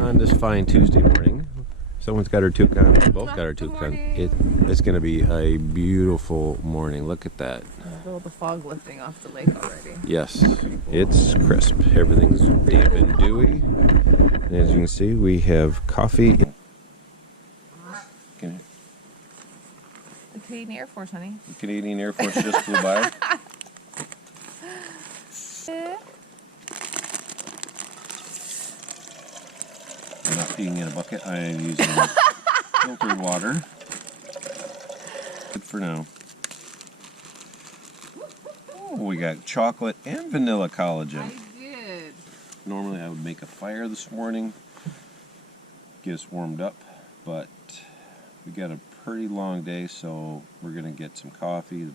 on this fine Tuesday morning. Someone's got her toque on. We both got our toque on. It's going to be a beautiful morning. Look at that. Feel the fog lifting off the lake already. Yes, it's crisp. Everything's damp and dewy. And as you can see, we have coffee. The Canadian Air Force, honey. The Canadian Air Force just flew by. I'm not peeing in a bucket. I am using filtered water. Good for now. Oh, we got chocolate and vanilla collagen. I did. Normally I would make a fire this morning, get us warmed up, but we got a pretty long day, so we're going to get some coffee,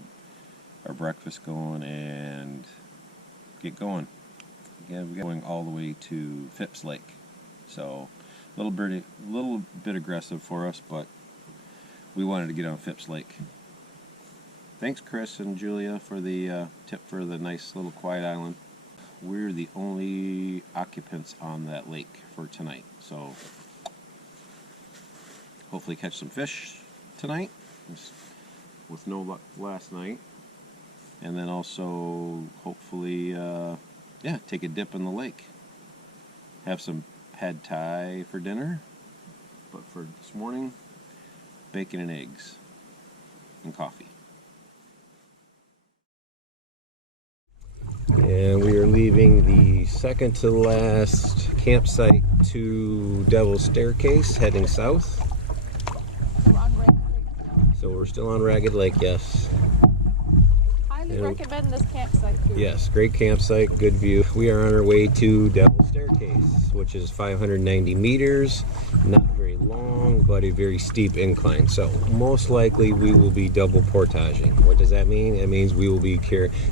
our breakfast going, and get going. Again, we're going all the way to Phipps Lake, so a little bit aggressive for us, but we wanted to get on Phipps Lake. Thanks, Chris and Julia, for the tip for the nice little quiet island. We're the only occupants on that lake for tonight, so hopefully catch some fish tonight with no luck last night, and then also hopefully take a dip in the lake, have some pad thai for dinner, but for this morning, bacon and eggs and coffee. And we are leaving the second to last campsite to Devil's Staircase, heading south. We're on Ragged Lake still. So we're still on Ragged Lake, yes. Highly recommend this campsite too. Yes, great campsite, good view. We are on our way to Devil's Staircase, which is 590 meters. Not very long, but a very steep incline. So most likely we will be double portaging. What does that mean? It means we will be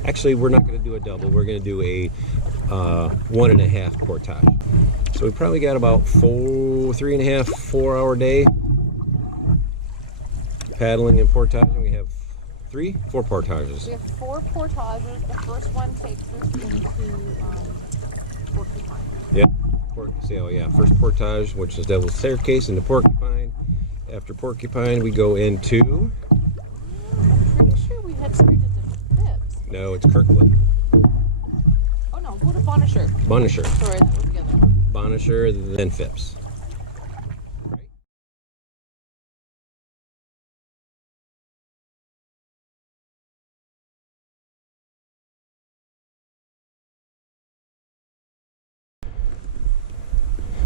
actually, we're not going to do a double. We're going to do a 1.5 portage. So we probably got about 3.5, 4 hour day paddling and portaging. We have 4 portages. We have 4 portages. The first one takes us into Porcupine. Yep. First portage, which is Devil's Staircase, into Porcupine. After Porcupine, we go into... I'm pretty sure we had straight to Phipps. No, it's Kirkwood. Oh no, go to Bonnechere. Bonnechere. Sorry, that was the other one. Bonnechere, then Phipps. Right?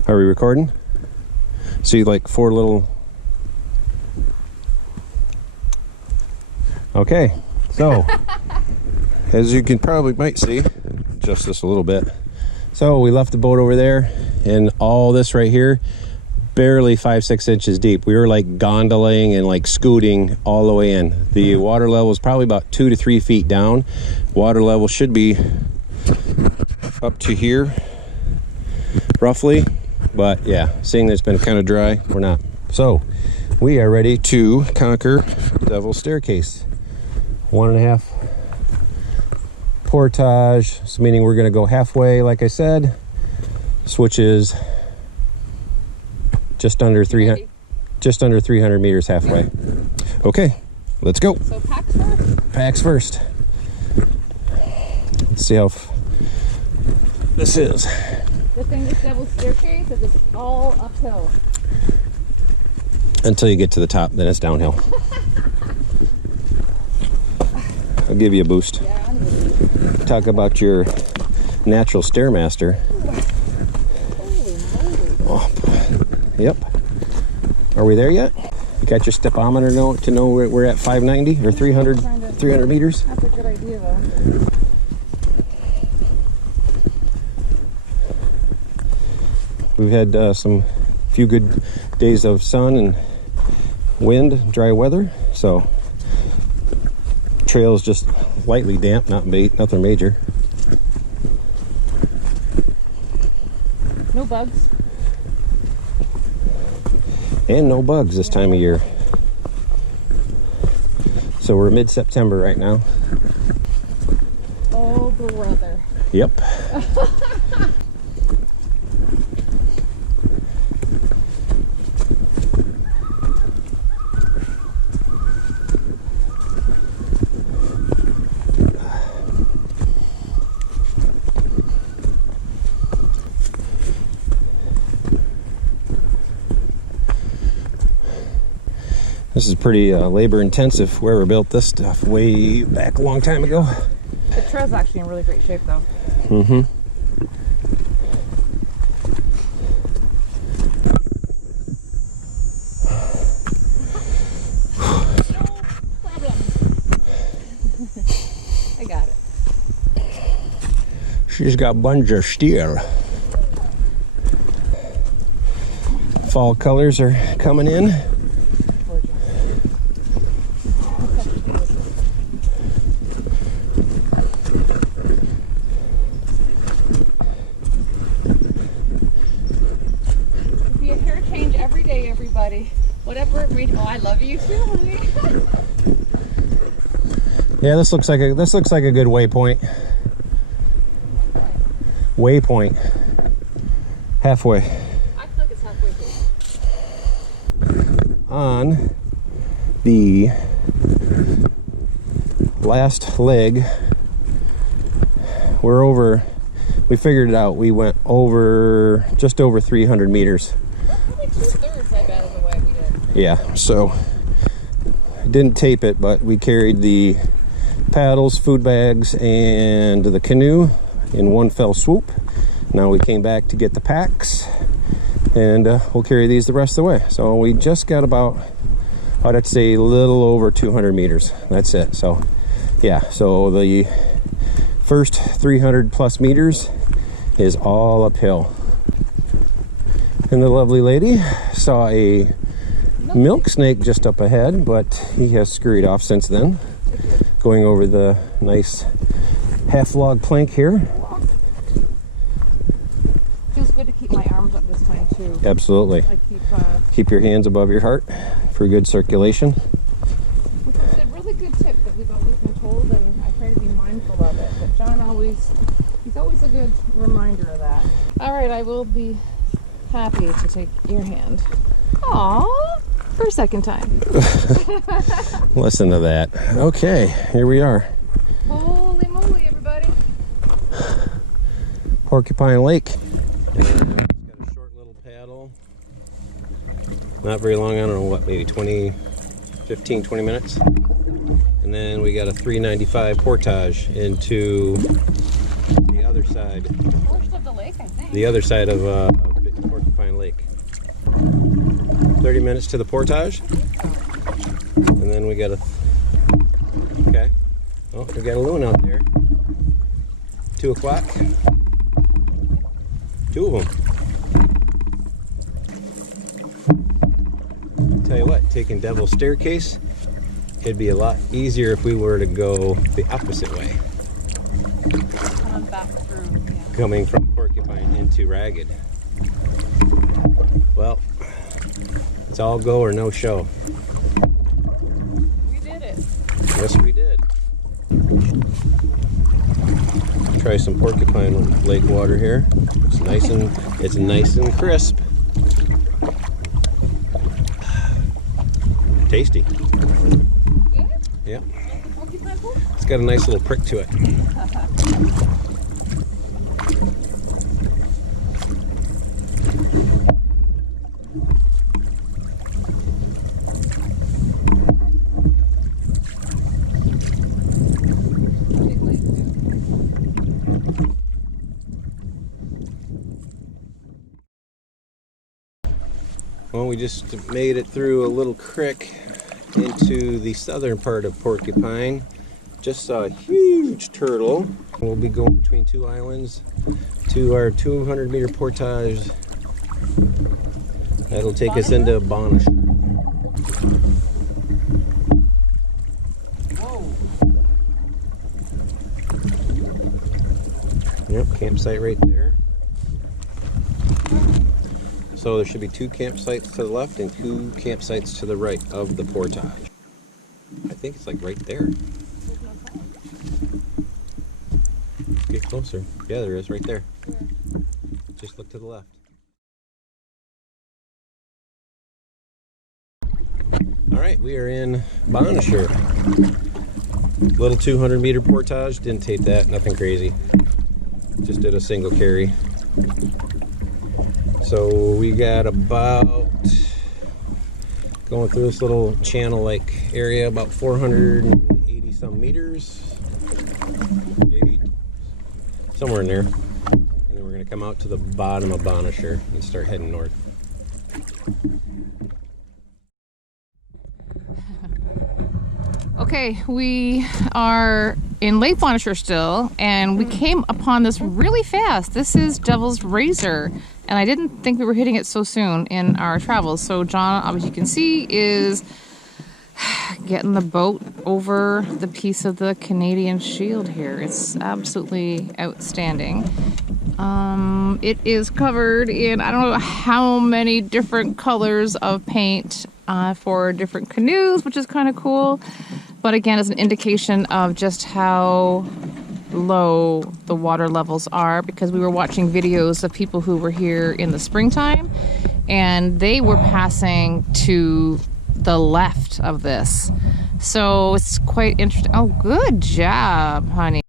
Are we recording? See, like 4 little... Okay, so as you can might see, just this a little bit. So we left the boat over there, and all this right here, barely 5-6 inches deep. We were like gondoling and like scooting all the way in. The water level is probably about 2 to 3 feet down. Water level should be up to here, roughly. But yeah, seeing that it's been kind of dry, we're not. So we are ready to conquer Devil's Staircase. 1.5 portage, so meaning we're going to go halfway, like I said. Switch is just under 300 meters halfway. Okay, let's go. So packs first? Packs first. Let's see how this is. The thing with Devil's Staircase is it's all uphill. Until you get to the top, then it's downhill. I'll give you a boost. Yeah, I'm gonna Talk about your natural Stairmaster. Holy moly. Oh, yep. Are we there yet? You got your stepometer to know we're at 590 or 300 meters? That's a good idea though. We've had some few good days of sun and wind, dry weather, so trail's just lightly damp, nothing major. No bugs. And no bugs this time of year. So we're mid-September right now. Oh, brother. Yep. This is pretty labor intensive. Whoever built this stuff way back a long time ago. The trail's actually in really great shape though. Mm-hmm. I got it. She's got bunch of steel. Fall colors are coming in. Be a hair change every day, everybody. Whatever it reads. Oh, I love you too, honey. Yeah, this looks like a good waypoint. Waypoint. Halfway. I feel like it's halfway through. On the last leg, we figured it out. We went over, just over 300 meters. Probably 2/3, I bet, of the way we did. Yeah, so I didn't tape it, but we carried the paddles, food bags, and the canoe in one fell swoop. Now we came back to get the packs, and we'll carry these the rest of the way. So we just got about, I'd have to say, a little over 200 meters. That's it. So yeah, so the first 300 plus meters is all uphill. And the lovely lady saw a milk snake just up ahead, but he has scurried off since then, going over the nice half log plank here. Feels good to keep my arms up this time too. Absolutely. I Keep your hands above your heart for good circulation. which is a really good tip that we've always been told, and I try to be mindful of it. But John he's always a good reminder of that. All right, I will be happy to take your hand. Aww, for a second time. Listen to that. Okay, here we are. Holy moly, everybody. Porcupine Lake. And it's got a short little paddle. Not very long, I don't know what, maybe 15, 20 minutes. And then we got a 395 portage into the other side. Most of the lake, I think. The other side of Porcupine Lake. 30 minutes to the portage. And then we got okay. Oh, we got a loon out there. 2 o'clock. 2 of them. Tell you what, taking Devil's Staircase, it'd be a lot easier if we were to go the opposite way. Coming back through, yeah. Coming from Porcupine into Ragged. Well, it's all go or no show. We did it. Yes, we did. Try some Porcupine Lake water here. It's nice and crisp. Tasty. Yeah? Yeah. Porcupine Pool? It's got a nice little prick to it. Big lake too. Well, we just made it through a little creek into the southern part of Porcupine. Just saw a huge turtle. We'll be going between 2 islands to our 200-meter portage. That'll take us into Bonnechere. Whoa. Yep, campsite right there. So there should be 2 campsites to the left and 2 campsites to the right of the portage. I think it's like right there. Get closer. Yeah, there is right there. Just look to the left. All right, we are in Bonnechere. Little 200-meter portage. Didn't tape that. Nothing crazy. Just did a single carry. So we got about Going through this little channel-like area, about 480 some meters, maybe somewhere in there. And then we're going to come out to the bottom of Bonnechere and start heading north. Okay, we are in Lake Bonnechere still, and we came upon this really fast. This is Devil's Razor, and I didn't think we were hitting it so soon in our travels. So John, as you can see, is getting the boat over the piece of the Canadian Shield here. It's absolutely outstanding. It is covered in I don't know how many different colors of paint for different canoes, which is kind of cool. But again, it's an indication of just how low the water levels are, because we were watching videos of people who were here in the springtime and they were passing to the left of this. So it's quite interesting. Oh, good job, honey.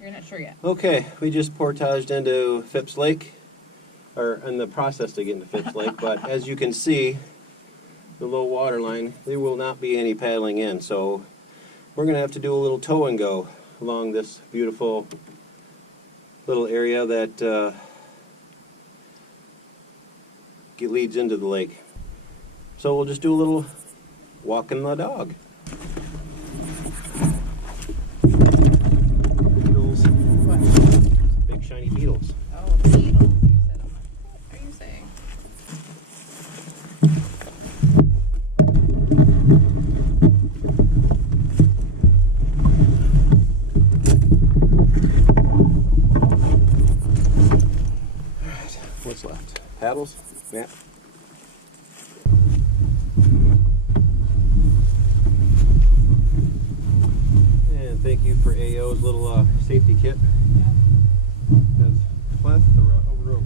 You're not sure yet. Okay, we just portaged into Phipps Lake, or in the process to get into Phipps Lake, but as you can see, the low water line, there will not be any paddling in, so we're going to have to do a little tow and go along this beautiful little area that leads into the lake. So we'll just do a little walking the dog. Big shiny beetles. Oh, beetles, you said. What are you saying? Alright, what's left? Paddles? Yeah. And thank you for AO's little safety kit. Has plethora of rope.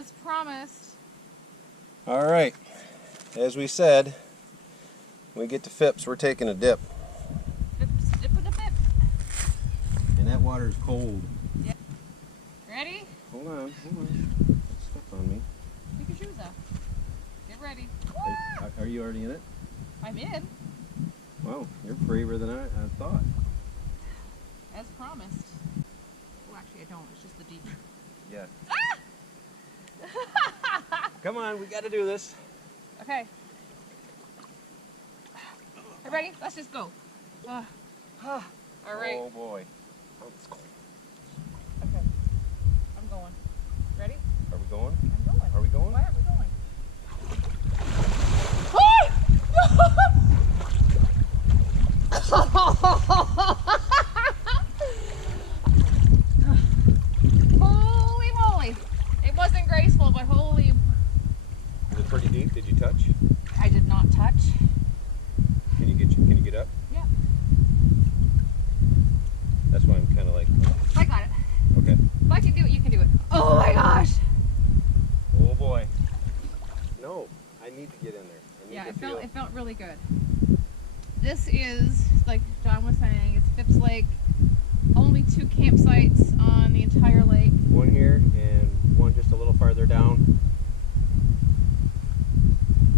As promised. All right, as we said, when we get to Phipps, we're taking a dip. Phipps, dip with a Phip. And that water is cold. Yeah. Ready? Hold on. That's stuff on me. Take your shoes off. Get ready. Are you already in it? I'm in. Wow, you're braver than I thought. As promised. Oh, actually, I don't. It's just the deep. Yeah. Come on, we got to do this. Okay. You ready? Let's just go. All right. Oh boy. Oh, it's cold. Okay. I'm going. Ready? Are we going? I'm going. Are we going? Why aren't we going? Holy moly! It wasn't graceful, but holy. Is it pretty deep? Did you touch? I did not touch. Can you get up? Yeah. That's why I'm kind of like. I got it. Okay. If I can do it, you can do it. Oh my gosh! Oh boy. No, I need to get in there. I need Yeah, to it felt really good. This is, like John was saying, it's Phipps Lake. Only 2 campsites on the entire lake. One here and one just a little farther down.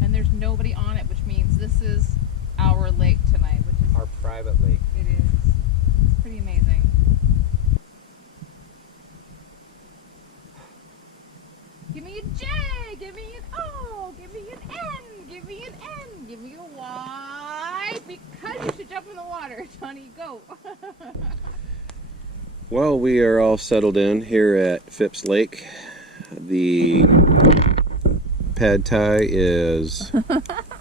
And there's nobody on it, which means this is our lake tonight, which is Our private lake. it is. It's pretty amazing. Give me a J, give me an O, give me an N, give me an N, give me a Y, because you should jump in the water. Johnny, go. Well, we are all settled in here at Phipps Lake. The pad thai is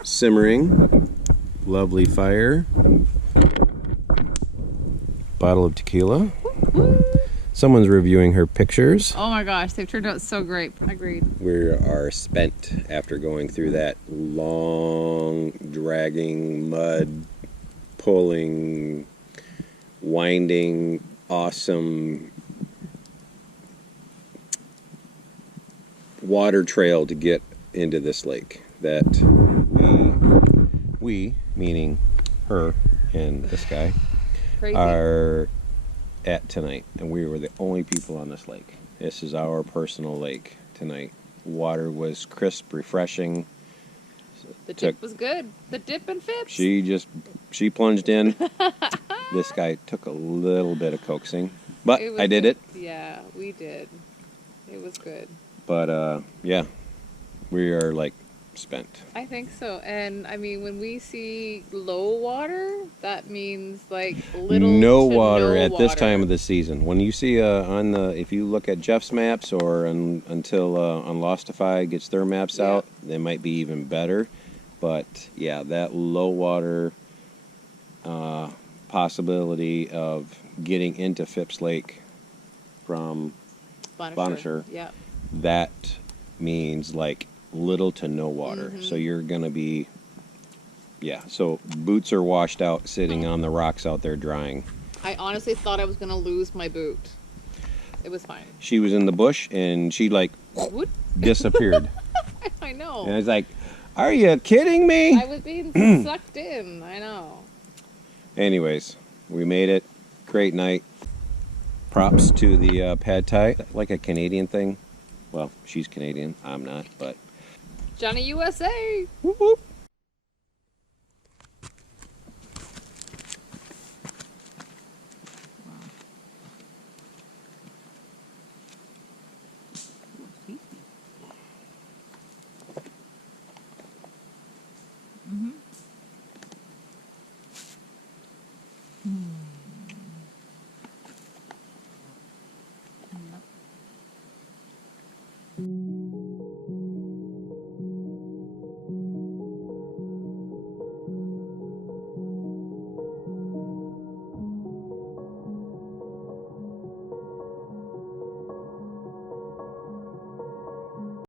simmering. Lovely fire. Bottle of tequila. Someone's reviewing her pictures. Oh my gosh, they've turned out so great. Agreed. We are spent after going through that long, dragging, mud, pulling, winding, awesome water trail to get into this lake that we meaning her and this guy, Crazy. are at tonight, and we were the only people on this lake. This is our personal lake tonight. Water was crisp, refreshing. The dip was good. The dip and Phipps. She plunged in. This guy took a little bit of coaxing, but I did it. Yeah, we did. It was good. But yeah, we are like spent. I think so. And I mean, when we see low water, that means like little No to water no at this water. time of the season. When you see on the, if you look at Jeff's maps or until Unlostify gets their maps Yeah. out, they might be even better. But yeah, that low water possibility of getting into Phipps Lake from Bonnechere. Yeah. that means like little to no water. So you're gonna be, yeah, so boots are washed out sitting on the rocks out there drying. I honestly thought I was gonna lose my boot. It was fine. She was in the bush and she like What? disappeared. I know. And I was like, are you kidding me? I was being sucked in. I know. Anyways, we made it. Great night. Props to the pad thai. Like a Canadian thing. Well, she's Canadian. I'm not, but Johnny USA. whoop whoop. Mm-hmm.